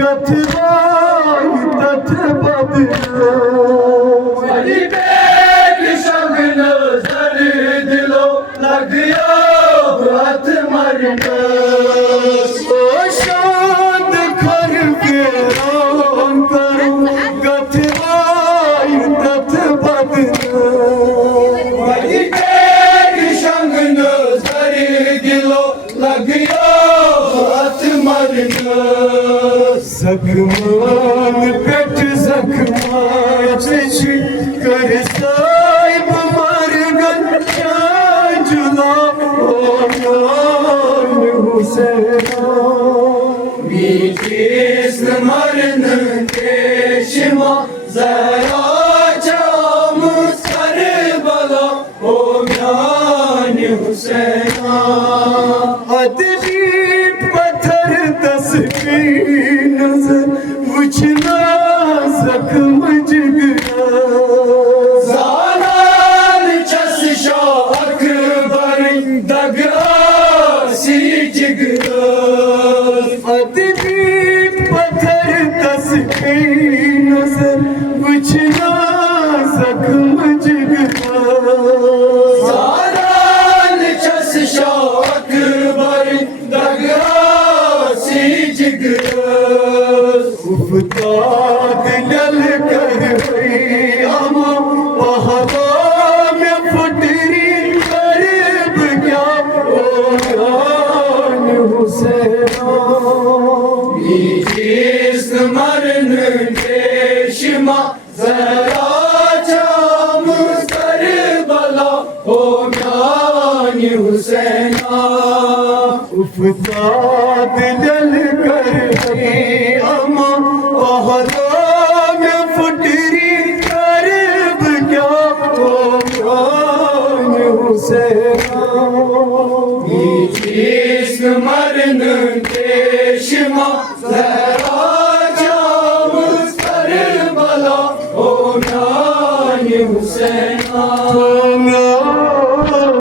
गथराई तथ बदलो मेरी बेटी शगन सर दिलो लगियो हाथ मरना शांत कर के राम करो गथराई तथ बदलो मेरी बेटी शगन सर दिलो लगियो हाथ मरना जखमान पेट जखमान कर साहिब मर गन जुला हुसैन मीठीस मरन देशमा जरा जाम सर बला ओ म्यान हुसैना अदबीत पत्थर तस्वीर नजर वुचना जख्म जिगरा जालाल चस शाह अकबर दगा सी जिगरा अदबीत पत्थर तस्वीर नजर वुचना जख्म जिगरा जालाल चस शाह अकबर दगा सी जिगरा उफताद लल कर अमा पहला में फुटरी करब क्या ओ जान हुसैना मीठीस मरन देशमा जरा जाम सर बला हो म्यान हुसैना उफताद लल कर अमा पहला में फुटरी करब क्या ओ जान हुसैना मीठीस मरन देशमा जरा जाम सर बला हो म्यान हुसैना